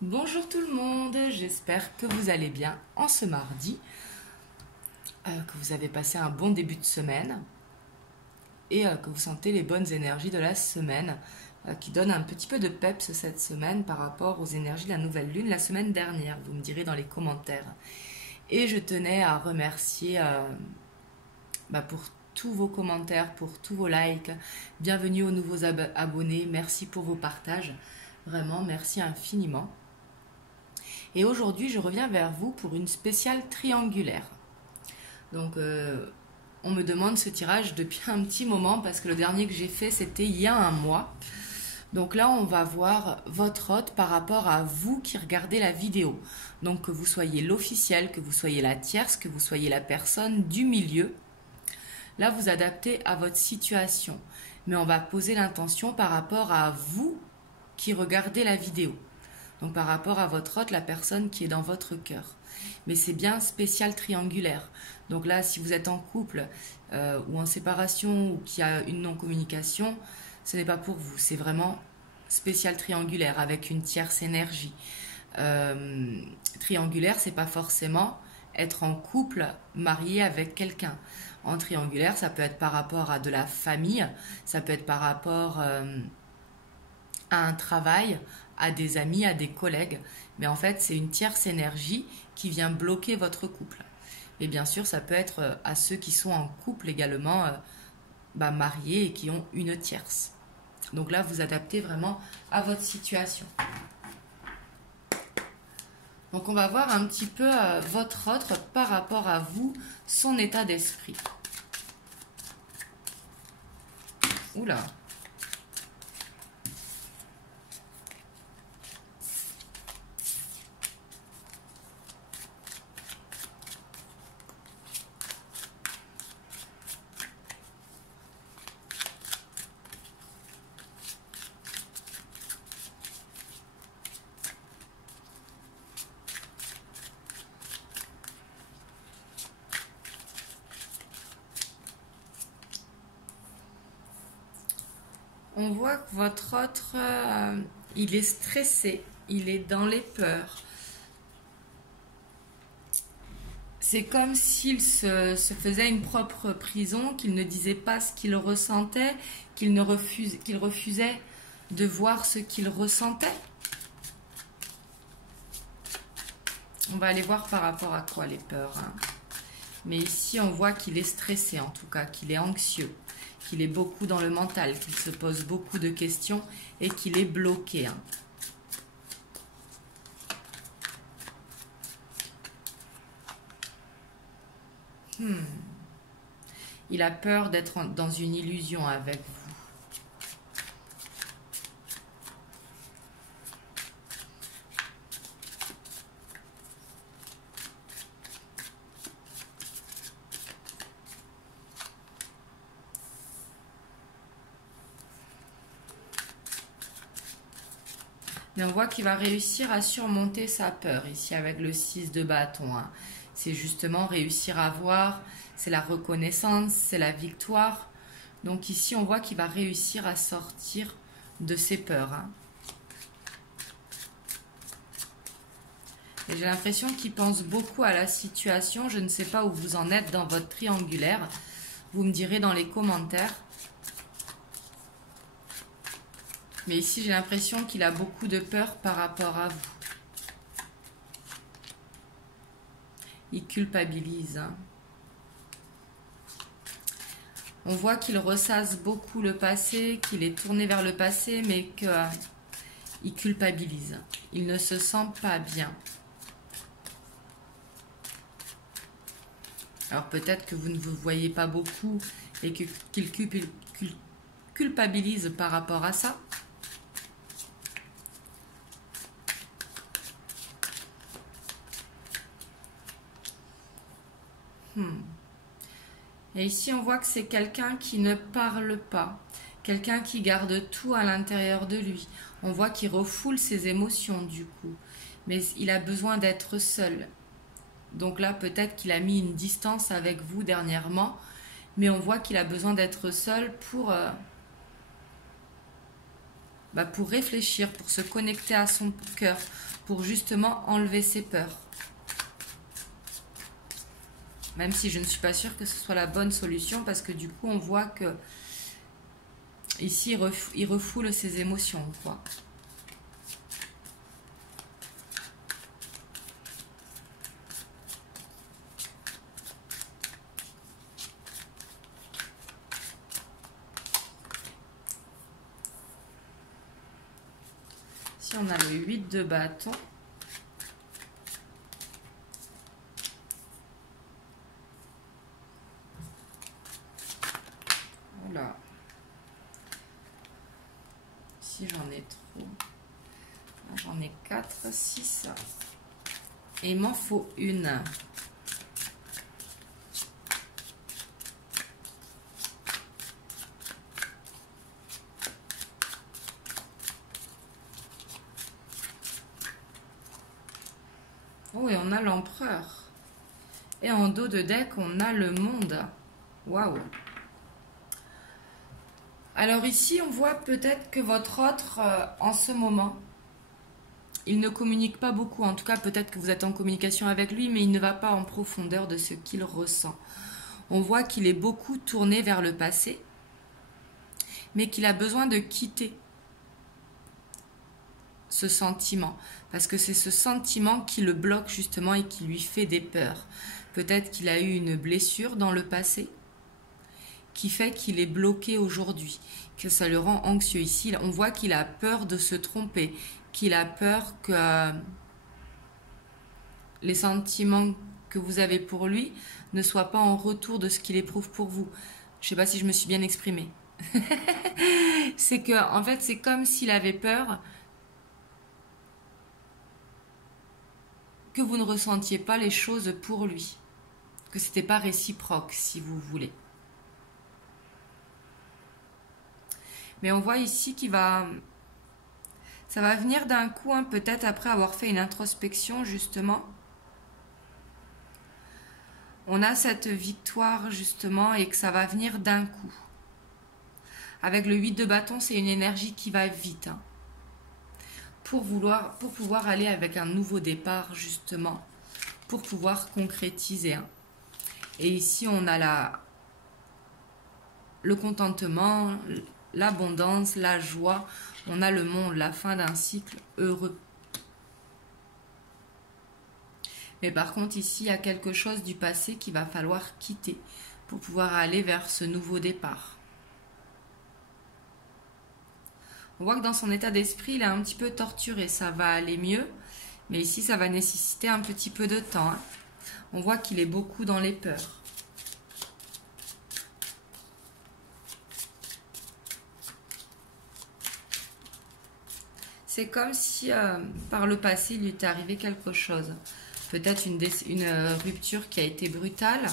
Bonjour tout le monde, j'espère que vous allez bien en ce mardi, que vous avez passé un bon début de semaine et que vous sentez les bonnes énergies de la semaine qui donnent un petit peu de peps cette semaine par rapport aux énergies de la nouvelle lune la semaine dernière, vous me direz dans les commentaires. Et je tenais à remercier pour tous vos commentaires, pour tous vos likes, bienvenue aux nouveaux abonnés, merci pour vos partages, vraiment merci infiniment. Et aujourd'hui, je reviens vers vous pour une spéciale triangulaire. Donc, on me demande ce tirage depuis un petit moment parce que le dernier que j'ai fait, c'était il y a un mois. Donc là, on va voir votre hôte par rapport à vous qui regardez la vidéo. Donc, que vous soyez l'officiel, que vous soyez la tierce, que vous soyez la personne du milieu. Là, vous adaptez à votre situation. Mais on va poser l'intention par rapport à vous qui regardez la vidéo. Donc par rapport à votre hôte, la personne qui est dans votre cœur. Mais c'est bien spécial triangulaire. Donc là, si vous êtes en couple ou en séparation ou qu'il y a une non-communication, ce n'est pas pour vous. C'est vraiment spécial triangulaire avec une tierce énergie. Triangulaire, c'est pas forcément être en couple, marié avec quelqu'un. En triangulaire, ça peut être par rapport à de la famille, ça peut être par rapport à un travail, à des amis, à des collègues. Mais en fait, c'est une tierce énergie qui vient bloquer votre couple. Et bien sûr, ça peut être à ceux qui sont en couple également, mariés et qui ont une tierce. Donc là, vous adaptez vraiment à votre situation. Donc on va voir un petit peu votre autre par rapport à vous, son état d'esprit. Oula. On voit que votre autre, il est stressé, il est dans les peurs. C'est comme s'il se faisait une propre prison, qu'il ne disait pas ce qu'il ressentait, qu'il refusait de voir ce qu'il ressentait. On va aller voir par rapport à quoi les peurs. Mais ici, on voit qu'il est stressé en tout cas, qu'il est anxieux, qu'il est beaucoup dans le mental, qu'il se pose beaucoup de questions et qu'il est bloqué. Il a peur d'être dans une illusion avec vous. Mais on voit qu'il va réussir à surmonter sa peur ici avec le 6 de bâton. C'est justement réussir à voir, c'est la reconnaissance, c'est la victoire. Donc ici, on voit qu'il va réussir à sortir de ses peurs. Et j'ai l'impression qu'il pense beaucoup à la situation. Je ne sais pas où vous en êtes dans votre triangulaire. Vous me direz dans les commentaires. Mais ici, j'ai l'impression qu'il a beaucoup de peur par rapport à vous. Il culpabilise. On voit qu'il ressasse beaucoup le passé, qu'il est tourné vers le passé, mais qu'il culpabilise. Il ne se sent pas bien. Alors peut-être que vous ne vous voyez pas beaucoup et qu'il culpabilise par rapport à ça. Et ici, on voit que c'est quelqu'un qui ne parle pas, quelqu'un qui garde tout à l'intérieur de lui. On voit qu'il refoule ses émotions du coup, mais il a besoin d'être seul. Donc là, peut-être qu'il a mis une distance avec vous dernièrement, mais on voit qu'il a besoin d'être seul pour réfléchir, pour se connecter à son cœur, pour justement enlever ses peurs. Même si je ne suis pas sûre que ce soit la bonne solution, parce que du coup, on voit que ici, il refoule ses émotions, quoi. Ici, on a le 8 de bâton. Voilà. Ici, j'en ai trop. J'en ai 4, 6. Et il m'en faut une. Oh, et on a l'empereur. Et en dos de deck, on a le monde. Waouh! Alors ici, on voit peut-être que votre autre, en ce moment, il ne communique pas beaucoup. En tout cas, peut-être que vous êtes en communication avec lui, mais il ne va pas en profondeur de ce qu'il ressent. On voit qu'il est beaucoup tourné vers le passé, mais qu'il a besoin de quitter ce sentiment. Parce que c'est ce sentiment qui le bloque justement et qui lui fait des peurs. Peut-être qu'il a eu une blessure dans le passé qui fait qu'il est bloqué aujourd'hui, que ça le rend anxieux. Ici, on voit qu'il a peur de se tromper, qu'il a peur que les sentiments que vous avez pour lui ne soient pas en retour de ce qu'il éprouve pour vous. Je ne sais pas si je me suis bien exprimée. C'est que, en fait, c'est comme s'il avait peur que vous ne ressentiez pas les choses pour lui, que c'était pas réciproque, si vous voulez. Mais on voit ici ça va venir d'un coup, hein, peut-être après avoir fait une introspection, justement. On a cette victoire, justement, et que ça va venir d'un coup. Avec le 8 de bâton, c'est une énergie qui va vite, hein, pour pouvoir aller avec un nouveau départ, justement, pour pouvoir concrétiser. Hein. Et ici, on a le contentement, l'abondance, la joie. On a le monde, la fin d'un cycle heureux. Mais par contre, ici, il y a quelque chose du passé qu'il va falloir quitter pour pouvoir aller vers ce nouveau départ. On voit que dans son état d'esprit, il est un petit peu torturé. Ça va aller mieux, mais ici, ça va nécessiter un petit peu de temps. Hein. On voit qu'il est beaucoup dans les peurs. C'est comme si par le passé, il lui était arrivé quelque chose. Peut-être une rupture qui a été brutale.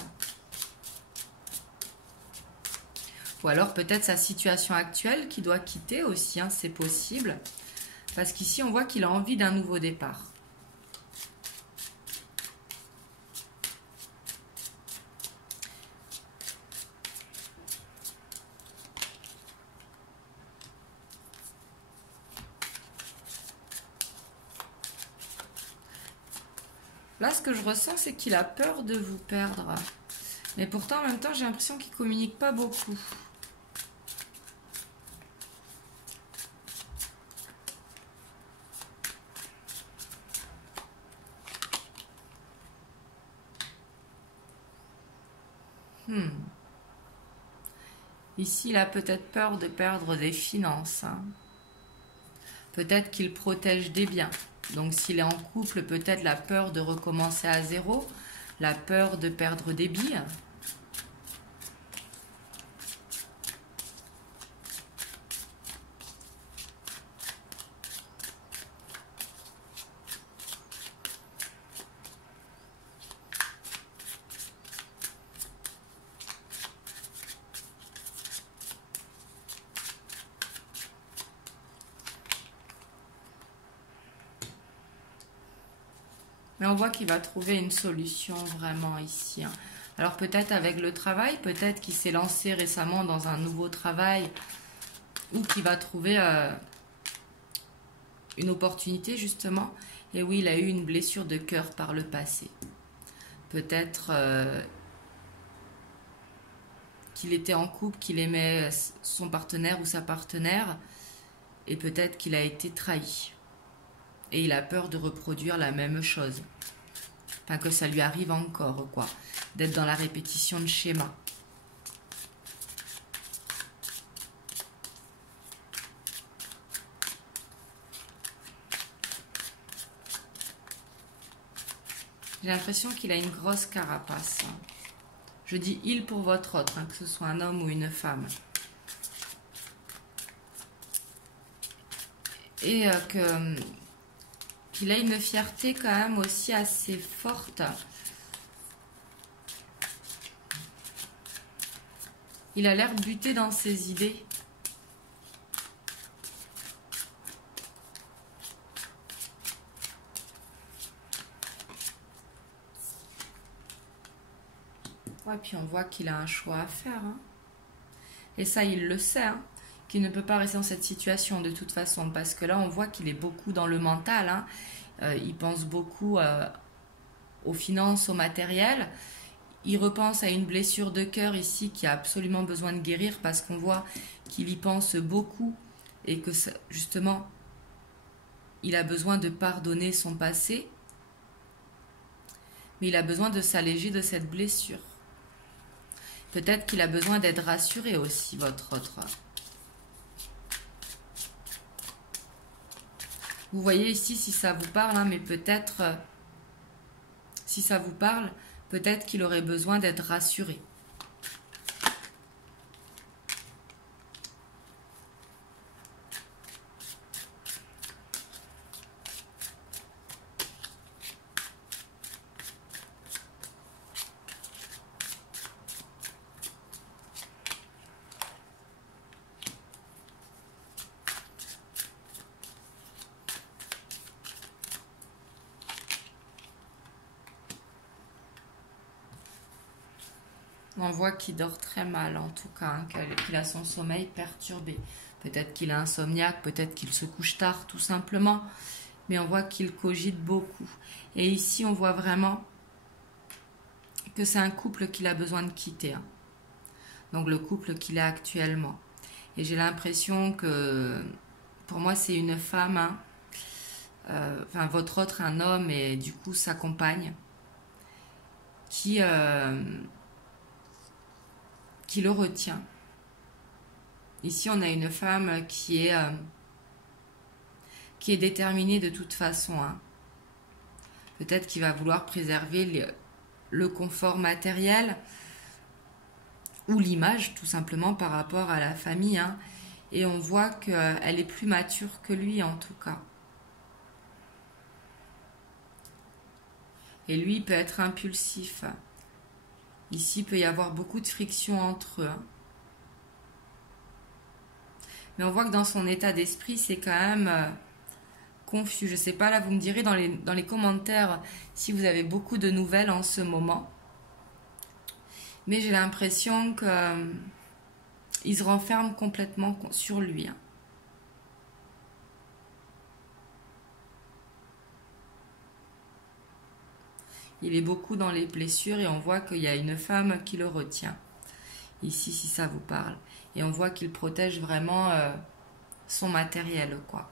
Ou alors peut-être sa situation actuelle qu'il doit quitter aussi, hein, c'est possible. Parce qu'ici, on voit qu'il a envie d'un nouveau départ. Là, ce que je ressens, c'est qu'il a peur de vous perdre. Mais pourtant, en même temps, j'ai l'impression qu'il ne communique pas beaucoup. Ici, il a peut-être peur de perdre des finances. Hein. Peut-être qu'il protège des biens. Donc, s'il est en couple, peut-être la peur de recommencer à zéro, la peur de perdre des billes. Mais on voit qu'il va trouver une solution vraiment ici. Hein. Alors peut-être avec le travail, peut-être qu'il s'est lancé récemment dans un nouveau travail ou qu'il va trouver une opportunité justement. Et oui, il a eu une blessure de cœur par le passé. Peut-être qu'il était en couple, qu'il aimait son partenaire ou sa partenaire, et peut-être qu'il a été trahi. Et il a peur de reproduire la même chose. Enfin, que ça lui arrive encore, quoi. D'être dans la répétition de schéma. J'ai l'impression qu'il a une grosse carapace. Je dis il pour votre autre, hein, que ce soit un homme ou une femme. Et qu'il a une fierté quand même aussi assez forte. Il a l'air buté dans ses idées. Ouais, puis on voit qu'il a un choix à faire. Hein. Et ça, il le sait, hein, qu'il ne peut pas rester dans cette situation de toute façon. Parce que là, on voit qu'il est beaucoup dans le mental. Hein. Il pense beaucoup aux finances, au matériel. Il repense à une blessure de cœur ici qui a absolument besoin de guérir parce qu'on voit qu'il y pense beaucoup et que justement, il a besoin de pardonner son passé. Mais il a besoin de s'alléger de cette blessure. Peut-être qu'il a besoin d'être rassuré aussi, votre autre. Vous voyez ici si ça vous parle, hein, mais peut-être, si ça vous parle, peut-être qu'il aurait besoin d'être rassuré. On voit qu'il dort très mal en tout cas, hein, qu'il a son sommeil perturbé. Peut-être qu'il est insomniaque, peut-être qu'il se couche tard tout simplement. Mais on voit qu'il cogite beaucoup. Et ici on voit vraiment que c'est un couple qu'il a besoin de quitter. Hein. Donc le couple qu'il a actuellement. Et j'ai l'impression que pour moi c'est une femme, hein, enfin votre autre un homme et du coup sa compagne qui le retient. Ici, on a une femme qui est déterminée de toute façon. Hein. Peut-être qu'il va vouloir préserver le confort matériel ou l'image, tout simplement, par rapport à la famille. Hein. Et on voit qu'elle est plus mature que lui, en tout cas. Et lui, il peut être impulsif. Ici, il peut y avoir beaucoup de friction entre eux. Mais on voit que dans son état d'esprit, c'est quand même confus. Je ne sais pas, là, vous me direz dans les commentaires si vous avez beaucoup de nouvelles en ce moment. Mais j'ai l'impression qu'il se renferme complètement sur lui. Hein. Il est beaucoup dans les blessures et on voit qu'il y a une femme qui le retient. Ici, si ça vous parle. Et on voit qu'il protège vraiment son matériel, quoi.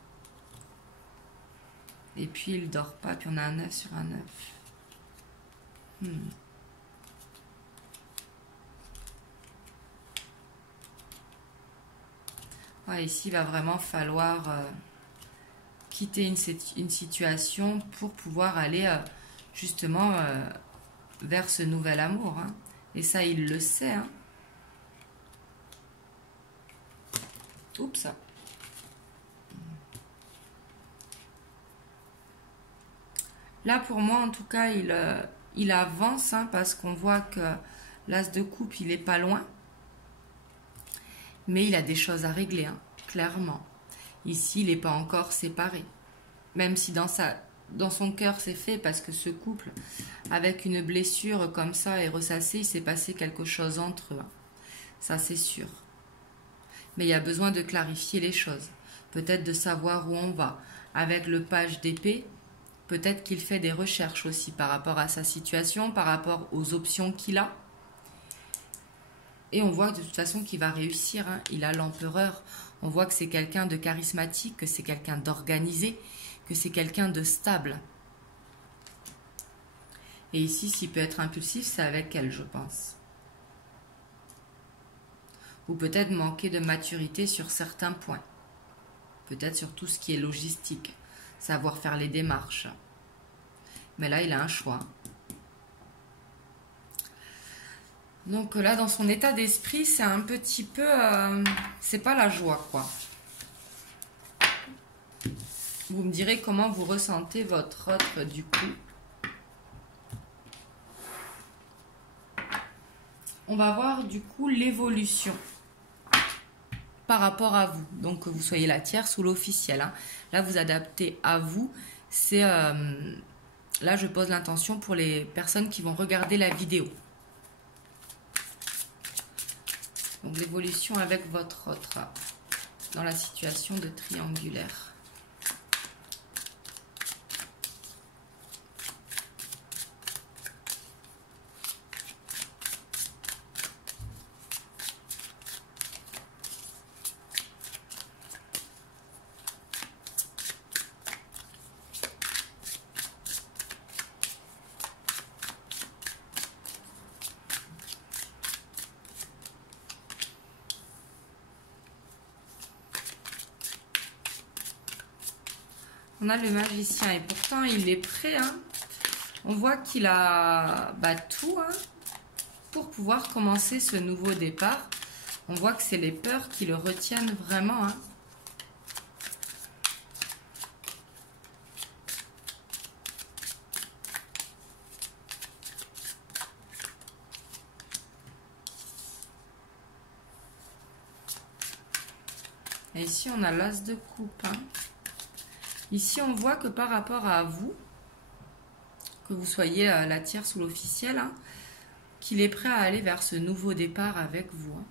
Et puis, il dort pas. Puis, on a un 9 sur un 9. Ouais, ici, il va vraiment falloir quitter une situation pour pouvoir aller... justement vers ce nouvel amour. Hein. Et ça, il le sait. Hein. Oups. Là, pour moi, en tout cas, il avance hein, parce qu'on voit que l'as de coupe, il n'est pas loin. Mais il a des choses à régler, hein, clairement. Ici, il n'est pas encore séparé. Même si dans son cœur c'est fait parce que ce couple avec une blessure comme ça est ressassé, il s'est passé quelque chose entre eux. Ça c'est sûr. Mais il y a besoin de clarifier les choses. Peut-être de savoir où on va. avec le page d'épée, peut-être qu'il fait des recherches aussi par rapport à sa situation, par rapport aux options qu'il a. Et on voit de toute façon qu'il va réussir, hein. Il a l'empereur. On voit que c'est quelqu'un de charismatique, que c'est quelqu'un d'organisé, que c'est quelqu'un de stable. Et ici, s'il peut être impulsif, c'est avec elle, je pense. Ou peut-être manquer de maturité sur certains points. Peut-être sur tout ce qui est logistique, savoir faire les démarches. Mais là, il a un choix. Donc là, dans son état d'esprit, c'est un petit peu... c'est pas la joie, quoi. Vous me direz comment vous ressentez votre autre, du coup. On va voir, du coup, l'évolution par rapport à vous. Donc, que vous soyez la tierce ou l'officielle. Hein. Là, vous adaptez à vous. C'est... là, je pose l'intention pour les personnes qui vont regarder la vidéo. Donc l'évolution avec votre autre dans la situation de triangulaire. On a le magicien et pourtant il est prêt. Hein. On voit qu'il a tout hein, pour pouvoir commencer ce nouveau départ. On voit que c'est les peurs qui le retiennent vraiment. Hein. Et ici on a l'as de coupe. Hein. Ici, on voit que par rapport à vous, que vous soyez la tierce ou l'officielle, hein, qu'il est prêt à aller vers ce nouveau départ avec vous. Hein.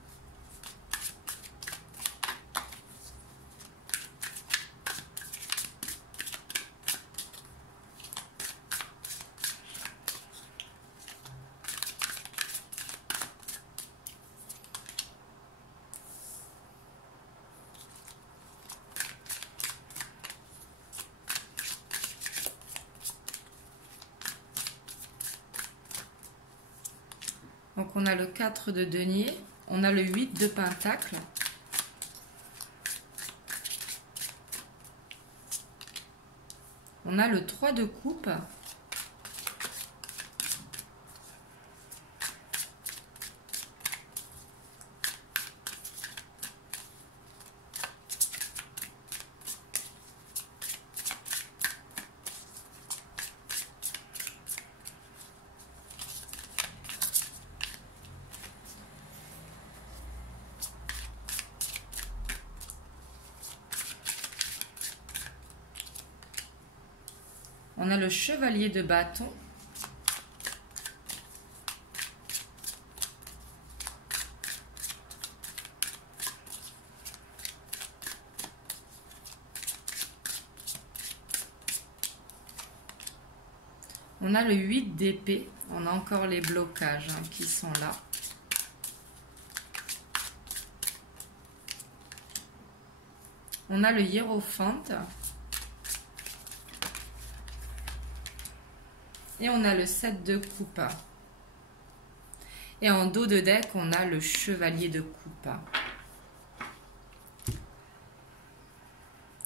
Donc on a le 4 de denier, on a le 8 de pentacle. On a le 3 de coupe. On a le chevalier de bâton. On a le 8 d'épée. On a encore les blocages hein, qui sont là. On a le hiérophante. Et on a le 7 de coupe. Et en dos de deck, on a le chevalier de coupe.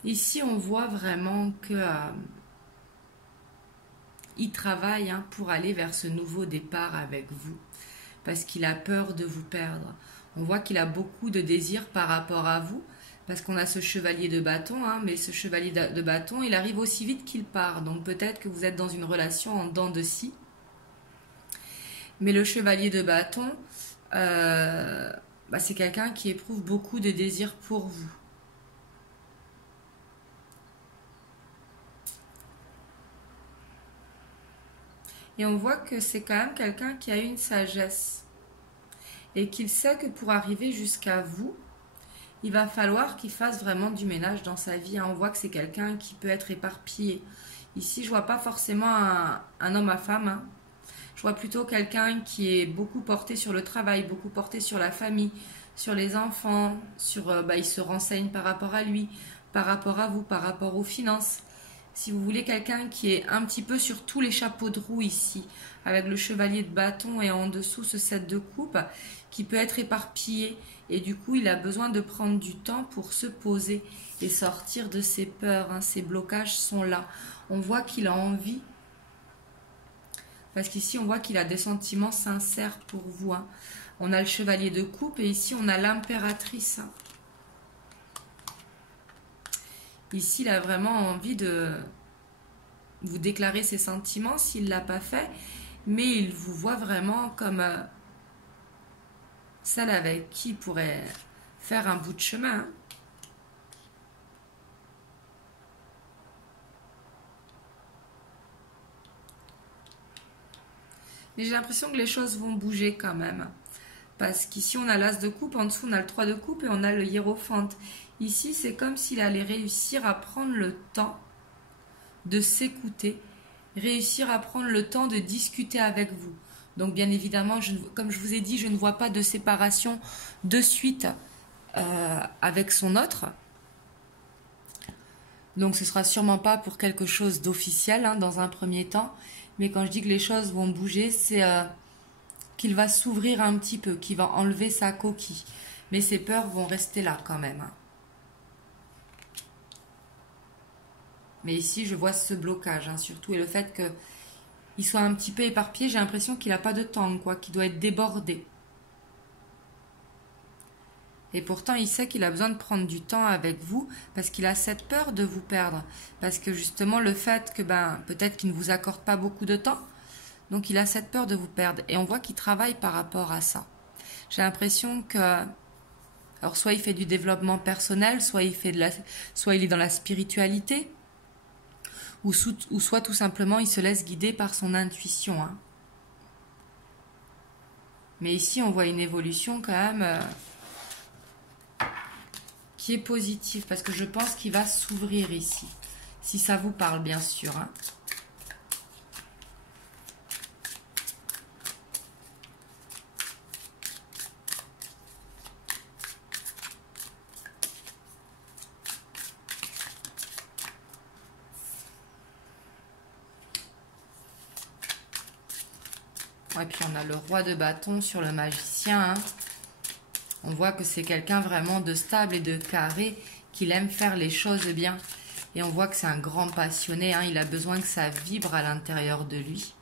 Ici, on voit vraiment que il travaille hein, pour aller vers ce nouveau départ avec vous. Parce qu'il a peur de vous perdre. On voit qu'il a beaucoup de désirs par rapport à vous. Parce qu'on a ce chevalier de bâton, hein, mais ce chevalier de bâton, il arrive aussi vite qu'il part. Donc peut-être que vous êtes dans une relation en dents de scie. Mais le chevalier de bâton, c'est quelqu'un qui éprouve beaucoup de désirs pour vous. Et on voit que c'est quand même quelqu'un qui a une sagesse. Et qu'il sait que pour arriver jusqu'à vous, il va falloir qu'il fasse vraiment du ménage dans sa vie. On voit que c'est quelqu'un qui peut être éparpillé. Ici, je vois pas forcément un homme à femme, hein. Je vois plutôt quelqu'un qui est beaucoup porté sur le travail, beaucoup porté sur la famille, sur les enfants, il se renseigne par rapport à lui, par rapport à vous, par rapport aux finances. Si vous voulez quelqu'un qui est un petit peu sur tous les chapeaux de roue ici, avec le chevalier de bâton et en dessous ce 7 de coupe, qui peut être éparpillé. Et du coup, il a besoin de prendre du temps pour se poser et sortir de ses peurs, hein. Ses blocages sont là. On voit qu'il a envie. Parce qu'ici, on voit qu'il a des sentiments sincères pour vous, hein. On a le chevalier de coupe et ici, on a l'impératrice, hein. Ici, il a vraiment envie de vous déclarer ses sentiments s'il ne l'a pas fait. Mais il vous voit vraiment comme celle avec qui il pourrait faire un bout de chemin, hein. Mais j'ai l'impression que les choses vont bouger quand même. Parce qu'ici, on a l'as de coupe, en dessous, on a le 3 de coupe et on a le hiérophante. Ici, c'est comme s'il allait réussir à prendre le temps de s'écouter, réussir à prendre le temps de discuter avec vous. Donc, bien évidemment, comme je vous ai dit, je ne vois pas de séparation de suite avec son autre. Donc, ce sera sûrement pas pour quelque chose d'officiel, hein, dans un premier temps. Mais quand je dis que les choses vont bouger, c'est qu'il va s'ouvrir un petit peu, qu'il va enlever sa coquille. Mais ses peurs vont rester là quand même, hein. Mais ici, je vois ce blocage, hein, surtout, et le fait qu'il soit un petit peu éparpillé, j'ai l'impression qu'il n'a pas de temps, quoi, qu'il doit être débordé. Et pourtant, il sait qu'il a besoin de prendre du temps avec vous parce qu'il a cette peur de vous perdre. Parce que justement, le fait que peut-être qu'il ne vous accorde pas beaucoup de temps, donc il a cette peur de vous perdre. Et on voit qu'il travaille par rapport à ça. J'ai l'impression que... Alors, soit il fait du développement personnel, soit il est dans la spiritualité, ou soit tout simplement il se laisse guider par son intuition, hein. Mais ici, on voit une évolution quand même... qui est positif, parce que je pense qu'il va s'ouvrir ici. Si ça vous parle, bien sûr, hein. Ouais, puis on a le roi de bâton sur le magicien, hein. On voit que c'est quelqu'un vraiment de stable et de carré, qu'il aime faire les choses bien. Et on voit que c'est un grand passionné, hein. Il a besoin que ça vibre à l'intérieur de lui.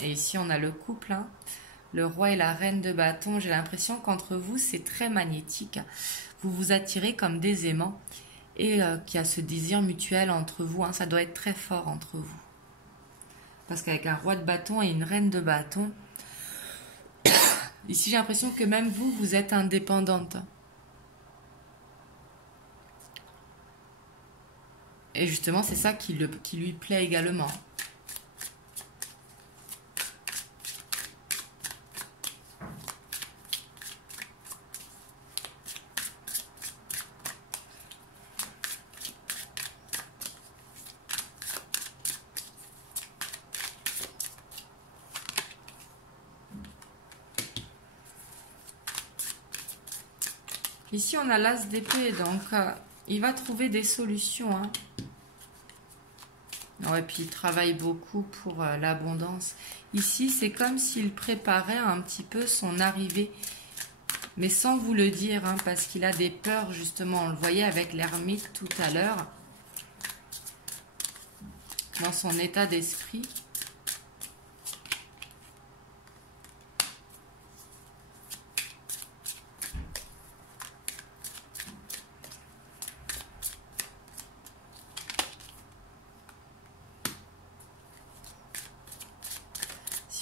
Et ici, on a le couple, hein. Le roi et la reine de bâton. J'ai l'impression qu'entre vous, c'est très magnétique. Vous vous attirez comme des aimants. Et qu'il y a ce désir mutuel entre vous, hein. Ça doit être très fort entre vous. Parce qu'avec un roi de bâton et une reine de bâton, ici j'ai l'impression que même vous, vous êtes indépendante. Et justement, c'est ça qui lui plaît également. Ici, on a l'as d'épée, donc il va trouver des solutions, hein. Ouais, puis il travaille beaucoup pour l'abondance. Ici, c'est comme s'il préparait un petit peu son arrivée, mais sans vous le dire, hein, parce qu'il a des peurs, justement. On le voyait avec l'ermite tout à l'heure, dans son état d'esprit.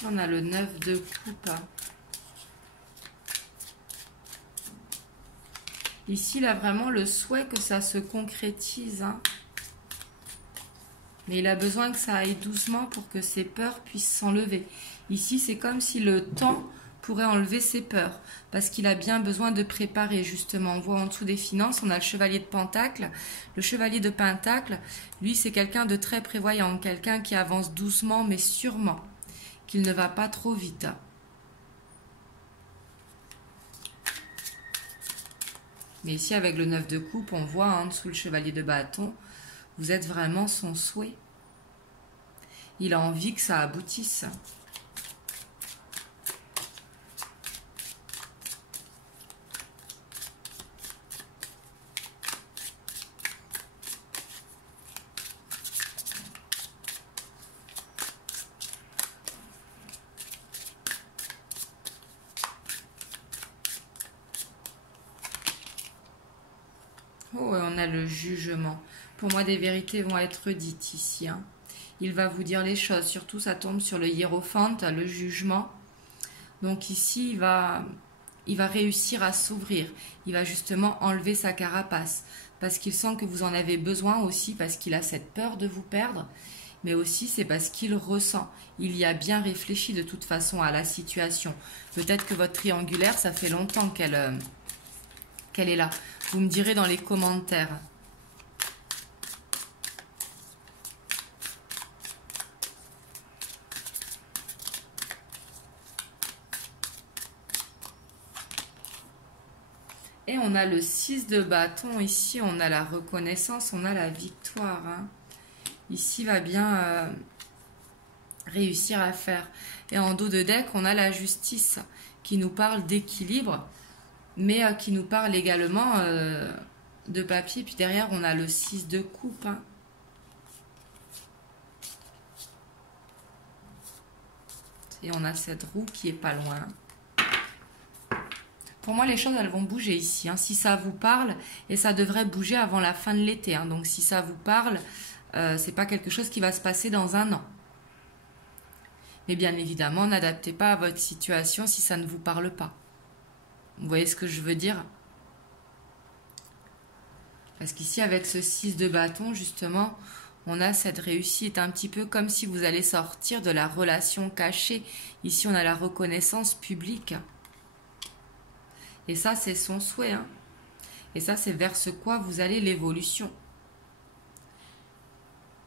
On a le 9 de coupe. Ici, il a vraiment le souhait que ça se concrétise, hein. Mais il a besoin que ça aille doucement pour que ses peurs puissent s'enlever. Ici, c'est comme si le temps pourrait enlever ses peurs, parce qu'il a bien besoin de préparer, justement. On voit en dessous des finances, on a le chevalier de Pentacle. Le chevalier de Pentacle, lui, c'est quelqu'un de très prévoyant, quelqu'un qui avance doucement mais sûrement, qu'il ne va pas trop vite. Mais ici, avec le 9 de coupe, on voit en dessous le chevalier de bâton, vous êtes vraiment son souhait. Il a envie que ça aboutisse. Oh, et on a le jugement. Pour moi, des vérités vont être dites ici. Hein. Il va vous dire les choses. Surtout, ça tombe sur le hiérophante, le jugement. Donc ici, il va réussir à s'ouvrir. Il va justement enlever sa carapace. Parce qu'il sent que vous en avez besoin aussi, parce qu'il a cette peur de vous perdre. Mais aussi, c'est parce qu'il ressent. Il y a bien réfléchi de toute façon à la situation. Peut-être que votre triangulaire, ça fait longtemps qu'elle est là. Vous me direz dans les commentaires. Et on a le 6 de bâton. Ici, on a la reconnaissance, on a la victoire. Hein. Ici, va bien réussir à faire. Et en dos de deck, on a la justice qui nous parle d'équilibre, mais qui nous parle également de papier. Puis derrière, on a le 6 de coupe. Hein. Et on a cette roue qui est pas loin. Pour moi, les choses, elles vont bouger ici. Hein. Si ça vous parle, et ça devrait bouger avant la fin de l'été. Hein. Donc, si ça vous parle, c'est pas quelque chose qui va se passer dans un an. Mais bien évidemment, n'adaptez pas à votre situation si ça ne vous parle pas. Vous voyez ce que je veux dire? Parce qu'ici, avec ce 6 de bâton, justement, on a cette réussite un petit peu comme si vous allez sortir de la relation cachée. Ici, on a la reconnaissance publique. Et ça, c'est son souhait. Hein. Et ça, c'est vers ce quoi vous allez l'évolution.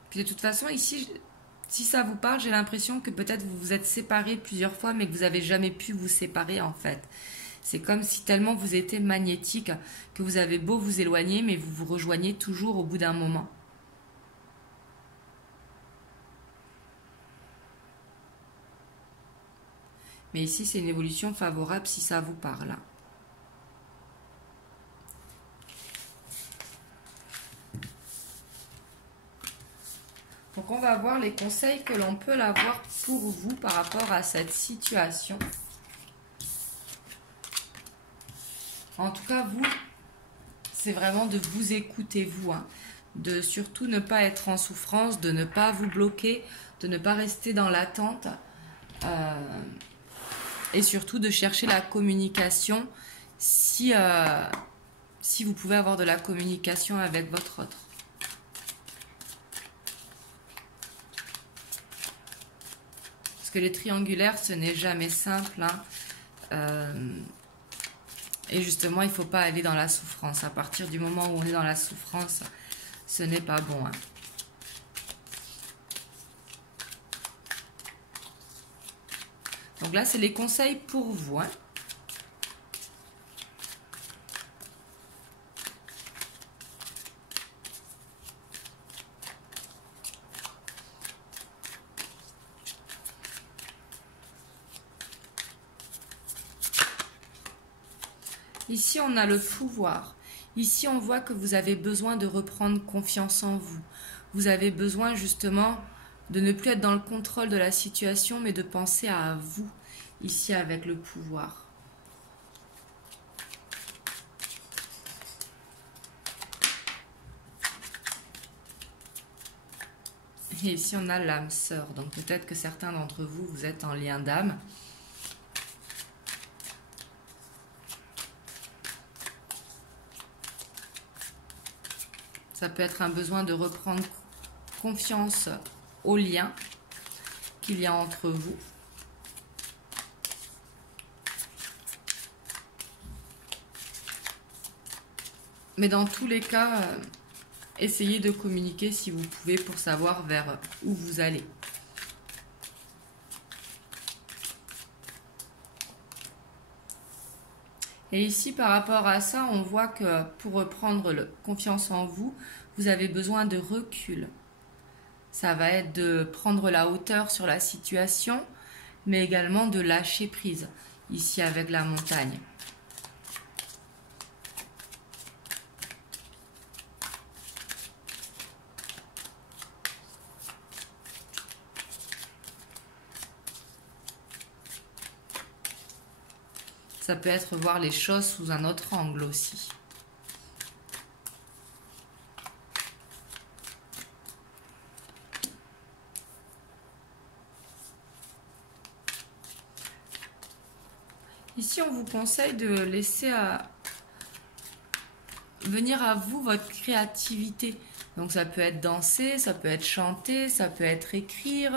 Puis de toute façon, ici, si ça vous parle, j'ai l'impression que peut-être vous vous êtes séparés plusieurs fois, mais que vous n'avez jamais pu vous séparer, en fait. C'est comme si tellement vous étiez magnétique, que vous avez beau vous éloigner, mais vous vous rejoignez toujours au bout d'un moment. Mais ici, c'est une évolution favorable si ça vous parle. Donc on va voir les conseils que l'on peut avoir pour vous par rapport à cette situation. En tout cas, vous, c'est vraiment de vous écouter, vous. Hein. De surtout ne pas être en souffrance, de ne pas vous bloquer, de ne pas rester dans l'attente. Et surtout de chercher la communication si vous pouvez avoir de la communication avec votre autre. Parce que les triangulaires, ce n'est jamais simple. Hein. Et justement, il ne faut pas aller dans la souffrance. À partir du moment où on est dans la souffrance, ce n'est pas bon. Hein. Donc là, c'est les conseils pour vous. Hein. Ici, on a le pouvoir. Ici, on voit que vous avez besoin de reprendre confiance en vous. Vous avez besoin justement de ne plus être dans le contrôle de la situation, mais de penser à vous, ici, avec le pouvoir. Et ici, on a l'âme sœur. Donc, peut-être que certains d'entre vous, vous êtes en lien d'âme. Ça peut être un besoin de reprendre confiance au lien qu'il y a entre vous. Mais dans tous les cas, essayez de communiquer si vous pouvez pour savoir vers où vous allez. Et ici, par rapport à ça, on voit que pour reprendre confiance en vous, vous avez besoin de recul. Ça va être de prendre la hauteur sur la situation, mais également de lâcher prise, ici avec la montagne. Ça peut être voir les choses sous un autre angle aussi. Ici, on vous conseille de laisser venir à vous votre créativité. Donc ça peut être danser, ça peut être chanter, ça peut être écrire.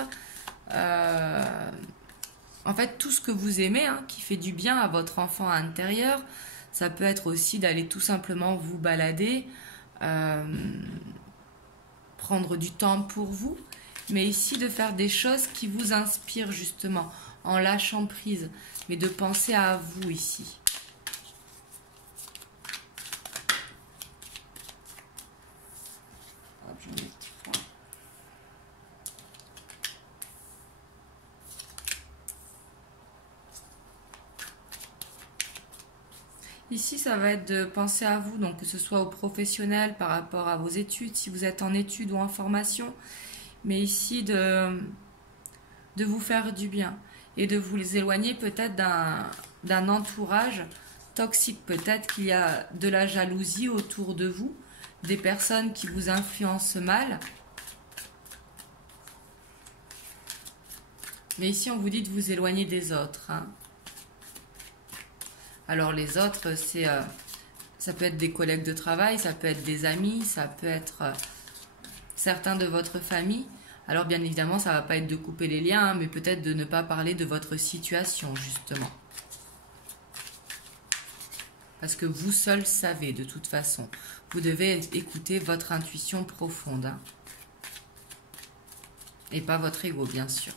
En fait, tout ce que vous aimez, hein, qui fait du bien à votre enfant intérieur, ça peut être aussi d'aller tout simplement vous balader, prendre du temps pour vous, mais ici de faire des choses qui vous inspirent justement, en lâchant prise, mais de penser à vous ici. Hop, j'en ai 3. Ici, ça va être de penser à vous, donc que ce soit aux professionnels par rapport à vos études, si vous êtes en études ou en formation, mais ici de vous faire du bien et de vous éloigner peut-être d'un entourage toxique. Peut-être qu'il y a de la jalousie autour de vous, des personnes qui vous influencent mal. Mais ici, on vous dit de vous éloigner des autres, hein. Alors les autres, ça peut être des collègues de travail, ça peut être des amis, ça peut être certains de votre famille. Alors bien évidemment, ça ne va pas être de couper les liens, hein, mais peut-être de ne pas parler de votre situation, justement. Parce que vous seul savez, de toute façon. Vous devez écouter votre intuition profonde, hein. Et pas votre ego, bien sûr.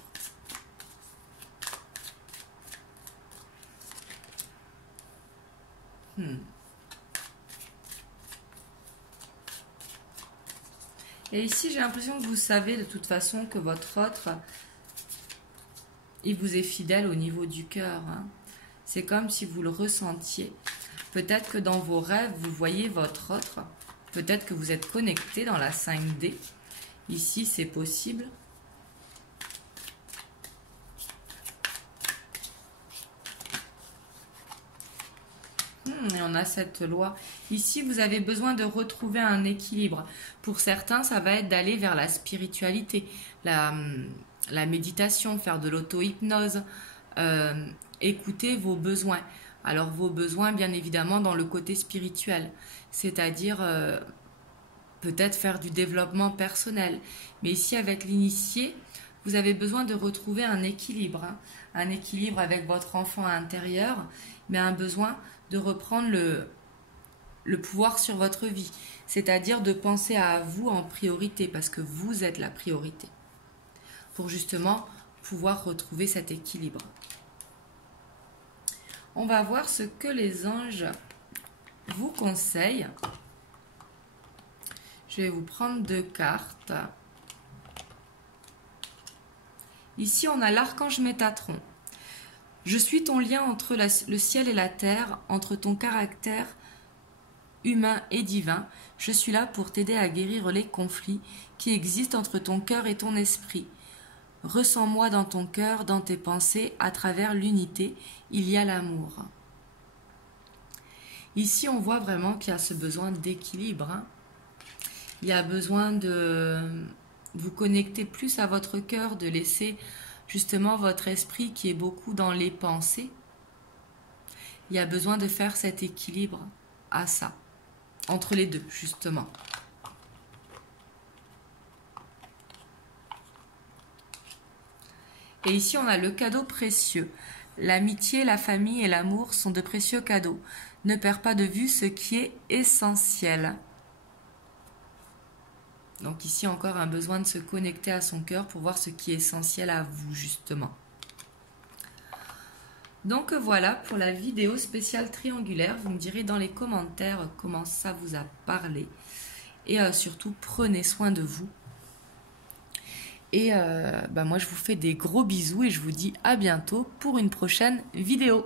Et ici, j'ai l'impression que vous savez de toute façon que votre autre, il vous est fidèle au niveau du cœur, hein. C'est comme si vous le ressentiez. Peut-être que dans vos rêves, vous voyez votre autre. Peut-être que vous êtes connecté dans la 5D. Ici, c'est possible. Et on a cette loi. Ici, vous avez besoin de retrouver un équilibre. Pour certains, ça va être d'aller vers la spiritualité, la méditation, faire de l'auto-hypnose, écouter vos besoins. Alors, vos besoins, bien évidemment, dans le côté spirituel, c'est-à-dire peut-être faire du développement personnel. Mais ici, avec l'initié, vous avez besoin de retrouver un équilibre, hein. Un équilibre avec votre enfant intérieur, mais un besoin de reprendre le pouvoir sur votre vie, c'est-à-dire de penser à vous en priorité, parce que vous êtes la priorité, pour justement pouvoir retrouver cet équilibre. On va voir ce que les anges vous conseillent. Je vais vous prendre 2 cartes. Ici, on a l'archange Métatron. Je suis ton lien entre le ciel et la terre, entre ton caractère humain et divin. Je suis là pour t'aider à guérir les conflits qui existent entre ton cœur et ton esprit. Ressens-moi dans ton cœur, dans tes pensées, à travers l'unité, il y a l'amour. Ici, on voit vraiment qu'il y a ce besoin d'équilibre, hein. Il y a besoin de vous connecter plus à votre cœur, de laisser justement votre esprit qui est beaucoup dans les pensées. Il y a besoin de faire cet équilibre à ça, entre les deux, justement. Et ici, on a le cadeau précieux. L'amitié, la famille et l'amour sont de précieux cadeaux. Ne perds pas de vue ce qui est essentiel. Donc ici, encore un besoin de se connecter à son cœur pour voir ce qui est essentiel à vous, justement. Donc voilà pour la vidéo spéciale triangulaire. Vous me direz dans les commentaires comment ça vous a parlé. Et surtout, prenez soin de vous. Et moi, je vous fais des gros bisous et je vous dis à bientôt pour une prochaine vidéo.